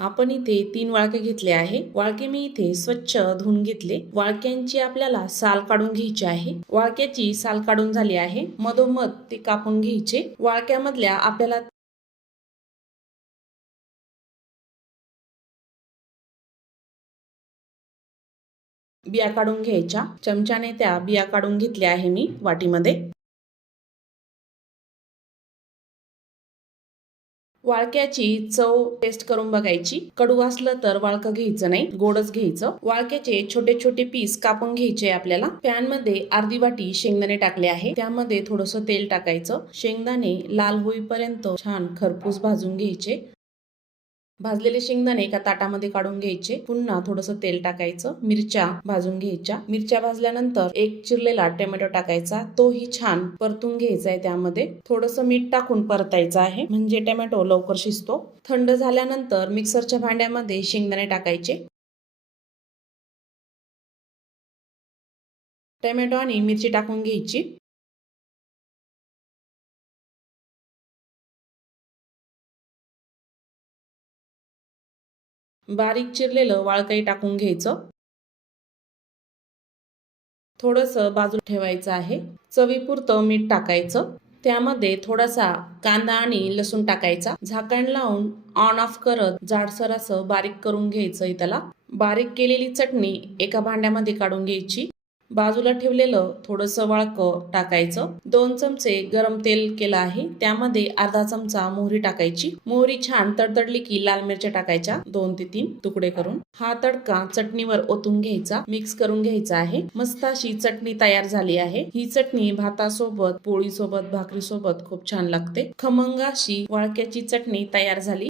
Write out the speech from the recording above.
आपण इथे 3 वाळके घेतले आहे. वाळके मी इथे स्वच्छ धुवून घेतले. वाळक्यांची आपल्याला साल काढून घ्यायची आहे. वाळक्याची साल काढून झाली आहे. मधोमध ते कापून घ्यायचे. वाळक्यामधल्या आपल्याला बिया काढून घ्यायच्या. चमच्याने त्या बिया काढून घेतल्या आहे मी वाटीमध्ये. वाळक्याची चव टेस्ट करून बघायची. कडू असलं तर वाळकं घ्यायचं नाही, गोडच घ्यायचं. वाळक्याचे छोटे छोटे पीस कापून घ्यायचे आपल्याला. पॅन मध्ये अर्धी वाटी शेंगदाणे टाकले आहे. त्यामध्ये थोडस तेल टाकायचं. शेंगदाणे लाल होईपर्यंत छान खरपूस भाजून घ्यायचे. भाजलेले शेंगदाणे एका ताटामध्ये काढून घ्यायचे. पुन्हा थोडंसं तेल टाकायचं. मिरच्या भाजून घ्यायच्या. मिरच्या भाजल्यानंतर एक चिरलेला टोमॅटो टाकायचा. तोही छान परतून घ्यायचा आहे. त्यामध्ये थोडंसं मीठ टाकून परतायचं आहे, म्हणजे टोमॅटो लवकर शिजतो. थंड झाल्यानंतर मिक्सरच्या भांड्यामध्ये शेंगदाणे टाकायचे. टोमॅटो आणि मिरची टाकून घ्यायची. बारीक चिरलेलं वाळकही टाकून घ्यायचं. थोडंसं बाजूला ठेवायचं आहे. चवीपुरतं मीठ टाकायचं. त्यामध्ये थोडासा कांदा आणि लसूण टाकायचा. झाकण लावून ऑन ऑफ करत जाडसर असं बारीक करून घ्यायचं. त्याला बारीक केलेली चटणी एका भांड्यामध्ये काढून घ्यायची. बाजूला ठेवलेलं थोडंसं वाळकं टाकायचं. 2 चमचे गरम तेल केलं आहे. त्यामध्ये अर्धा चमचा मोहरी टाकायची. मोहरी छान तडतडली की लाल मिरच्या टाकायच्या, 2 ते 3 तुकडे करून. हा तडका चटणीवर ओतून घ्यायचा. मिक्स करून घ्यायचा आहे. मस्त अशी चटणी तयार झाली आहे. ही चटणी भातासोबत, पोळीसोबत, भाकरीसोबत खूप छान लागते. खमंग अशी वाळक्याची चटणी तयार झाली.